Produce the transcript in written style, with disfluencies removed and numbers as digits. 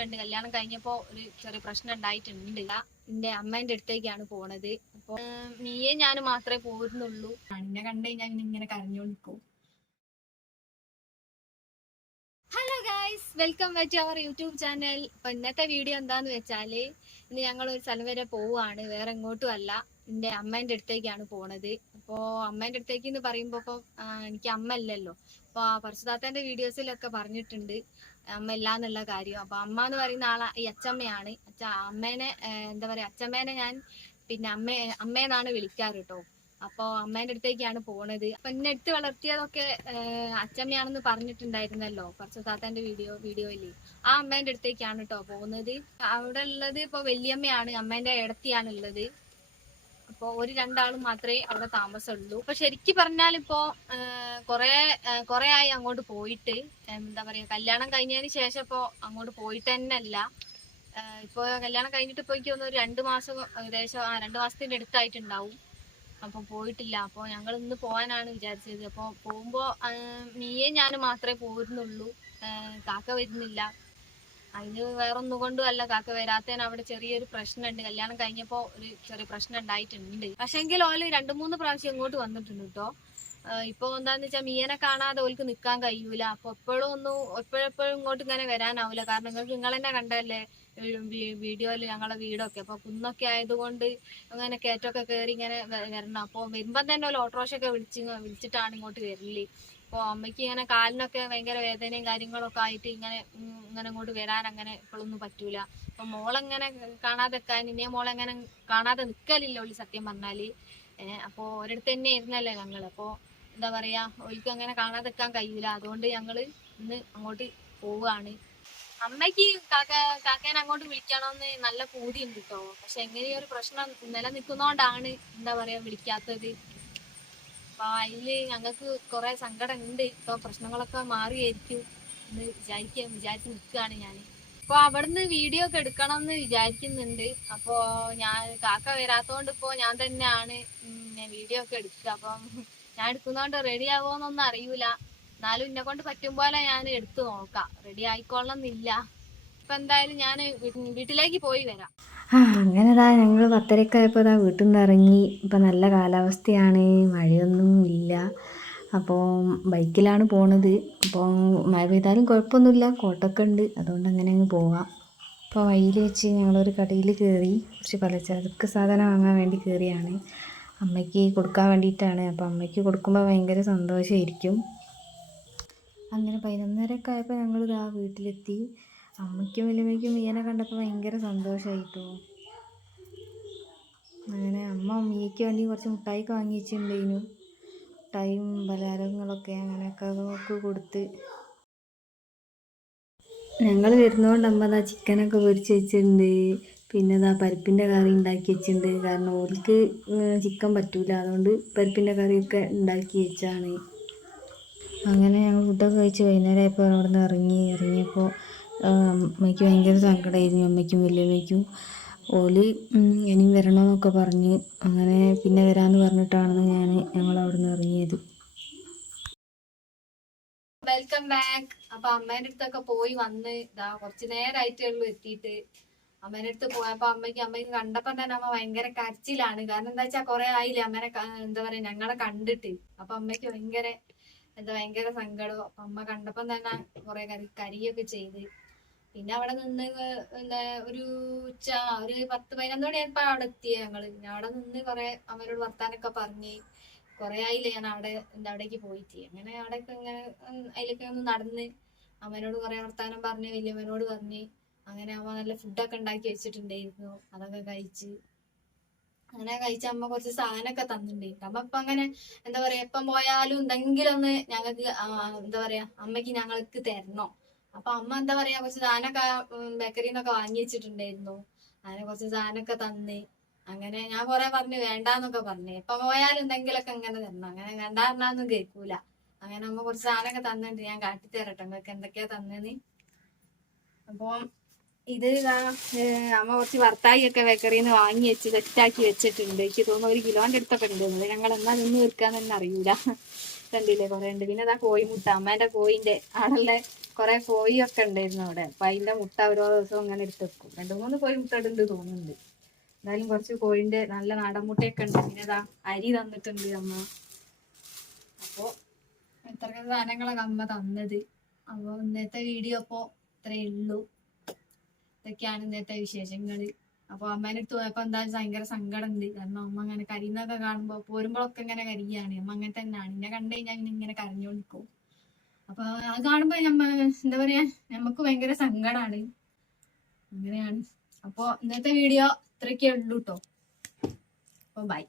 കല്യാണം കഴിഞ്ഞപ്പോ ഒരു ചെറിയ പ്രശ്നം ഉണ്ടായിട്ടുണ്ട്. എന്റെ അമ്മേന്റെ അടുത്തേക്കാണ് പോണത്. അപ്പൊ നീയെ ഞാനും മാത്രമേ പോരുന്നുള്ളൂ. എന്നെ കണ്ടു കഴിഞ്ഞാൽ ഇങ്ങനെ കരഞ്ഞോണ്ടിരിക്കും. Hello guys, welcome back to our YouTube channel. അപ്പൊ ഇന്നത്തെ വീഡിയോ എന്താന്ന് വെച്ചാല്, ഇന്ന് ഞങ്ങൾ ഒരു സ്ഥലം വരെ പോവാണ്. വേറെ എങ്ങോട്ടും അല്ല, എന്റെ അമ്മേന്റെ അടുത്തേക്കാണ് പോണത്. അപ്പോ അമ്മേന്റെ അടുത്തേക്ക് എന്ന് പറയുമ്പോ എനിക്ക് അമ്മ ഇല്ലല്ലോ. അപ്പൊ പരിശുദ്ധാത്തന്റെ വീഡിയോസിലൊക്കെ പറഞ്ഞിട്ടുണ്ട് അമ്മ ഇല്ലാന്നുള്ള കാര്യം. അപ്പൊ അമ്മ എന്ന് പറയുന്ന ആളെ ഈ അച്ചമ്മയാണ്. അമ്മേനെ എന്താ പറയാ, അച്ചമ്മേനെ ഞാൻ പിന്നെ അമ്മേന്നാണ് വിളിക്കാറ് കേട്ടോ. അപ്പൊ അമ്മേന്റെ അടുത്തേക്കാണ് പോണത്. അപ്പൊ എന്നെ എടുത്ത് വളർത്തിയതൊക്കെ അച്ചമ്മയാണെന്ന് പറഞ്ഞിട്ടുണ്ടായിരുന്നല്ലോ പരിശുദ്ധാത്തന്റെ വീഡിയോയില്. ആ അമ്മേന്റെ അടുത്തേക്കാണ് കേട്ടോ പോകുന്നത്. അവിടെ ഉള്ളത് ഇപ്പൊ വല്യമ്മയാണ്, അമ്മേന്റെ ഇടത്തിയാണ് ഉള്ളത്. അപ്പൊ ഒരു രണ്ടാളും മാത്രമേ അവിടെ താമസമുള്ളൂ. ഇപ്പൊ ശരിക്കും പറഞ്ഞാൽ ഇപ്പോ കൊറേ ആയി അങ്ങോട്ട് പോയിട്ട്. എന്താ പറയാ, കല്യാണം കഴിഞ്ഞതിന് ശേഷം ഇപ്പൊ അങ്ങോട്ട് പോയിട്ട് തന്നെ അല്ല. ഇപ്പൊ കല്യാണം കഴിഞ്ഞിട്ട് ഇപ്പൊ എനിക്ക് തോന്നുന്നു 2 മാസം, ഏകദേശം 2 മാസത്തിന്റെ അടുത്തായിട്ടുണ്ടാവും. അപ്പൊ പോയിട്ടില്ല. അപ്പൊ ഞങ്ങൾ ഇന്ന് പോകാനാണ് വിചാരിച്ചത്. അപ്പൊ പോകുമ്പോ നീയെ ഞാനും മാത്രമേ പോരുന്നുള്ളൂ. കാക്ക വരുന്നില്ല. അതിന് വേറൊന്നും കൊണ്ടും അല്ല കാക്ക വരാത്തതിന്. അവിടെ ചെറിയൊരു പ്രശ്നമുണ്ട്. കല്യാണം കഴിഞ്ഞപ്പോ ഒരു ചെറിയ പ്രശ്നം ഉണ്ടായിട്ടുണ്ട്. പക്ഷെങ്കിൽ ഓല് 2-3 പ്രാവശ്യം ഇങ്ങോട്ട് വന്നിട്ടുണ്ട് കേട്ടോ. ഇപ്പൊ എന്താന്ന് വെച്ചാൽ മീനെ കാണാതെ ഓൽക്ക് നിക്കാൻ കഴിയൂല. അപ്പൊ എപ്പോഴും ഇങ്ങോട്ട് ഇങ്ങനെ വരാനാവൂല. കാരണം നിങ്ങൾക്ക് നിങ്ങൾ തന്നെ കണ്ടല്ലേ വീഡിയോയില് ഞങ്ങളെ വീടൊക്കെ. അപ്പൊ കുന്നൊക്കെ ആയതുകൊണ്ട് അങ്ങനെ കയറ്റൊക്കെ കയറി ഇങ്ങനെ വരണം. അപ്പൊ വരുമ്പം തന്നെ ഒരു ഓട്ടോറിക്ഷ ഒക്കെ വിളിച്ചിട്ടാണ് ഇങ്ങോട്ട് വരല്. അപ്പൊ അമ്മയ്ക്ക് ഇങ്ങനെ കാലിനൊക്കെ ഭയങ്കര വേദനയും കാര്യങ്ങളൊക്കെ ആയിട്ട് ഇങ്ങനെ അങ്ങോട്ട് വരാൻ അങ്ങനെ ഇപ്പോഴൊന്നും പറ്റൂല. അപ്പൊ മോളെങ്ങനെ കാണാതെ നിക്കാൻ, ഇനിയെ മോളെങ്ങനെ കാണാതെ നിക്കലില്ല ഓള് സത്യം പറഞ്ഞാല്. അപ്പൊ ഒരിടത്ത് തന്നെ ആയിരുന്നല്ലേ ഞങ്ങള്. അപ്പൊ എന്താ പറയാ, ഓൾക്ക് അങ്ങനെ കാണാതെ നിക്കാൻ കഴിയൂല. അതുകൊണ്ട് ഞങ്ങള് ഇന്ന് അങ്ങോട്ട് പോവുകയാണ്. അമ്മയ്ക്ക് കാക്കേനെ അങ്ങോട്ട് വിളിക്കണമെന്ന് നല്ല പൂതിയുണ്ട് കേട്ടോ. പക്ഷെ എങ്ങനെയൊരു പ്രശ്നം നിലനിൽക്കുന്നോണ്ടാണ് എന്താ പറയാ വിളിക്കാത്തത്. അപ്പൊ അതില് ഞങ്ങൾക്ക് കുറെ സങ്കടം ഉണ്ട്. ഇപ്പൊ പ്രശ്നങ്ങളൊക്കെ മാറിയായിരിക്കും എന്ന് വിചാരിച്ച് നിൽക്കുകയാണ് ഞാൻ. അപ്പൊ അവിടുന്ന് വീഡിയോ ഒക്കെ എടുക്കണം എന്ന് വിചാരിക്കുന്നുണ്ട്. അപ്പൊ കാക്ക വരാത്തോണ്ട് ഇപ്പോ ഞാൻ തന്നെയാണ് വീഡിയോ ഒക്കെ എടുക്കുക. അപ്പം ഞാൻ എടുക്കുന്നോണ്ട് റെഡി ആവുമോന്നൊന്നും അറിയൂല. എന്നാലും എന്നെ കൊണ്ട് പറ്റും പോലെ ഞാൻ എടുത്തു നോക്കാം. റെഡി ആയിക്കൊള്ളണമെന്നില്ല. ഇപ്പൊ എന്തായാലും ഞാൻ വീട്ടിലേക്ക് പോയി വരാം. അങ്ങനെതാ ഞങ്ങൾ 10:30 വീട്ടിൽ നിന്ന് ഇറങ്ങി. ഇപ്പം നല്ല കാലാവസ്ഥയാണ്, മഴയൊന്നും ഇല്ല. അപ്പോൾ ബൈക്കിലാണ് പോണത്. അപ്പോൾ മഴ പെയ്താലും കുഴപ്പമൊന്നുമില്ല, കോട്ടൊക്കെ ഉണ്ട്. അതുകൊണ്ട് അങ്ങനെ അങ്ങ് പോവാം. അപ്പോൾ വഴിയിൽ വെച്ച് ഞങ്ങളൊരു കടയിൽ കയറി. കുറച്ച് പലചരക്ക് സാധനം വാങ്ങാൻ വേണ്ടി കയറിയാണ്. അമ്മയ്ക്ക് കൊടുക്കാൻ വേണ്ടിയിട്ടാണ്. അപ്പോൾ അമ്മയ്ക്ക് കൊടുക്കുമ്പോൾ ഭയങ്കര സന്തോഷമായിരിക്കും. അങ്ങനെ 11:30 ആയപ്പോൾ ഞങ്ങൾ വീട്ടിലെത്തി. അമ്മയ്ക്കും വലിയമ്മയ്ക്കും മീനെ കണ്ടപ്പോൾ ഭയങ്കര സന്തോഷമായിട്ടോ. അങ്ങനെ അമ്മ മീയ്ക്ക് വേണ്ടി കുറച്ച് മിഠായിയൊക്കെ വാങ്ങി വെച്ചിട്ടുണ്ടായിരുന്നു. മിഠായിയും പലഹാരങ്ങളൊക്കെ അങ്ങനെയൊക്കെ കൊടുത്ത്. ഞങ്ങൾ വരുന്നതുകൊണ്ട് അമ്മ ചിക്കനൊക്കെ പൊരിച്ച് വെച്ചിട്ടുണ്ട്. പിന്നെ പരിപ്പിൻ്റെ കറി ഉണ്ടാക്കി വെച്ചിട്ടുണ്ട്. കാരണം ഓൾക്ക് ചിക്കൻ പറ്റൂല, അതുകൊണ്ട് പരിപ്പിൻ്റെ കറിയൊക്കെ ഉണ്ടാക്കി വെച്ചാണ്. അങ്ങനെ ഞങ്ങൾ ഫുഡൊക്കെ കഴിച്ച് വൈകുന്നേരമായപ്പോൾ അവിടെ നിന്ന് ഇറങ്ങിയപ്പോൾ അമ്മയ്ക്ക് ഭയങ്കര സങ്കടമായിരുന്നു. അമ്മയ്ക്കും വലിയമ്മയ്ക്കും. ഓല് ഇനിയും വരണമെന്നൊക്കെ പറഞ്ഞ് അങ്ങനെ പിന്നെ വരാമെന്ന് പറഞ്ഞിട്ടാണ് ഞങ്ങൾ അവിടെ നിന്ന് ഇറങ്ങിയത്. Welcome back. അപ്പൊ അമ്മേന്റെ അടുത്തൊക്കെ പോയി വന്ന് കുറച്ചു നേരമായിട്ടേ ഉള്ളൂ എത്തിയിട്ട്. അമ്മേന്റെ അടുത്ത് പോയപ്പോ അമ്മയ്ക്ക് കണ്ടപ്പോ തന്നെ അമ്മ ഭയങ്കര കരച്ചിലാണ്. കാരണം എന്താ വെച്ചാൽ കുറെ ആയില്ലേ അമ്മേനെ എന്താ പറയാ ഞങ്ങളെ കണ്ടിട്ട്. അപ്പൊ അമ്മയ്ക്ക് ഭയങ്കര സങ്കടം. അപ്പൊ അമ്മ കണ്ടപ്പം തന്നെ കുറെ കരിയൊക്കെ ചെയ്ത്. പിന്നെ അവിടെ നിന്ന് ഒരു ഉച്ച ഒരു 10-11 മണിയായപ്പോ അവിടെ എത്തിയ ഞങ്ങള്. പിന്നെ അവിടെ നിന്ന് കുറെ അമ്മയോട് വർത്താനൊക്കെ പറഞ്ഞ്. കുറെ ആയില്ലേ ഞാൻ അവിടേക്ക് പോയിട്ട്. അങ്ങനെ അവിടെയൊക്കെ ഇങ്ങനെ അതിലൊക്കെ ഒന്ന് നടന്ന് അമ്മേനോട് കുറെ വർത്താനം പറഞ്ഞ് വലിയമ്മനോട് പറഞ്ഞ്. അങ്ങനെ അമ്മ നല്ല ഫുഡൊക്കെ ഉണ്ടാക്കി വെച്ചിട്ടുണ്ടായിരുന്നു. അതൊക്കെ കഴിച്ച്. അങ്ങനെ കഴിച്ച അമ്മ കുറച്ച് സാധനമൊക്കെ തന്നിട്ടുണ്ടായിരുന്നു. അമ്മ ഇപ്പൊ അങ്ങനെ എന്താ പറയാ എപ്പം പോയാലും എന്തെങ്കിലും ഒന്ന് ഞങ്ങൾക്ക് എന്താ പറയാ അമ്മയ്ക്ക് ഞങ്ങൾക്ക് തരണോ. അപ്പൊ അമ്മ എന്താ പറയാ കുറച്ച് സാധനമൊക്കെ ബേക്കറിയിൽ നിന്നൊക്കെ വാങ്ങി വെച്ചിട്ടുണ്ടായിരുന്നു. അങ്ങനെ കുറച്ച് സാധനമൊക്കെ തന്ന്. അങ്ങനെ ഞാൻ കുറെ പറഞ്ഞു വേണ്ടാന്നൊക്കെ പറഞ്ഞു. എപ്പം പോയാലും എന്തെങ്കിലുമൊക്കെ ഇങ്ങനെ തരണം. അങ്ങനെ വേണ്ടാന്നൊന്നും കേൾക്കൂല. അങ്ങനെ അമ്മ കുറച്ച് സാധനമൊക്കെ തന്നിട്ടുണ്ട്. ഞാൻ കാട്ടിത്തരട്ടെ നിങ്ങൾക്ക് എന്തൊക്കെയാ തന്നെന്ന്. അപ്പം ഇത് അമ്മ കുറച്ച് വർത്തായി ഒക്കെ ബേക്കറിയിൽ നിന്ന് വാങ്ങി സെറ്റാക്കി വെച്ചിട്ടുണ്ട്. എനിക്ക് തോന്നുന്നു 1 കിലോന്റെ അടുത്തൊക്കെ ഉണ്ട്. ഞങ്ങൾ എന്നാ നിന്ന് തീർക്കാന്ന് തന്നെ അറിയൂല. കണ്ടില്ലേ കുറെ ഉണ്ട്. പിന്നെ അതാ കോഴിമുട്ട, അമ്മേന്റെ കോഴിന്റെ ആണല്ലേ കുറെ കോഴിയൊക്കെ ഉണ്ടായിരുന്നു അവിടെ. അപ്പൊ അതിന്റെ മുട്ട ഓരോ ദിവസവും അങ്ങനെ എടുത്ത് വെക്കും. 2-3 കോഴി മുട്ട ഇടുന്നുണ്ട് തോന്നുന്നുണ്ട്. എന്തായാലും കുറച്ച് കോഴിന്റെ നല്ല നാടൻ മുട്ടയൊക്കെ ഉണ്ട്. പിന്നെ ഇതാ അരി തന്നിട്ടുണ്ട് അമ്മ. അപ്പൊ ഇത്രയൊക്കെ സാധനങ്ങളൊക്കെ അമ്മ തന്നത്. അപ്പൊ ഇന്നത്തെ വീഡിയോ അപ്പൊ ഇത്രയേ ഉള്ളൂ. ഇതൊക്കെയാണ് ഇന്നത്തെ വിശേഷങ്ങള്. അപ്പൊ അമ്മേനെ അടുത്ത് പോയപ്പോ എന്തായാലും ഭയങ്കര സങ്കടം ഉണ്ട്. കാരണം അമ്മ അങ്ങനെ കരിയുന്നൊക്കെ കാണുമ്പോ പോരുമ്പോഴൊക്കെ ഇങ്ങനെ കരിയാണ്. അമ്മ അങ്ങനെ തന്നെയാണ്. എന്നെ കണ്ടു കഴിഞ്ഞാൽ ഇങ്ങനെ കരഞ്ഞോണ്ടിരിക്കും. അപ്പൊ അത് കാണുമ്പോ എന്താ പറയാ, നമുക്ക് ഭയങ്കര സങ്കടാണ്. അങ്ങനെയാണ്. അപ്പൊ ഇന്നത്തെ വീഡിയോ ഇത്രയൊക്കെ ഉള്ളൂ കേട്ടോ. അപ്പൊ ബൈ.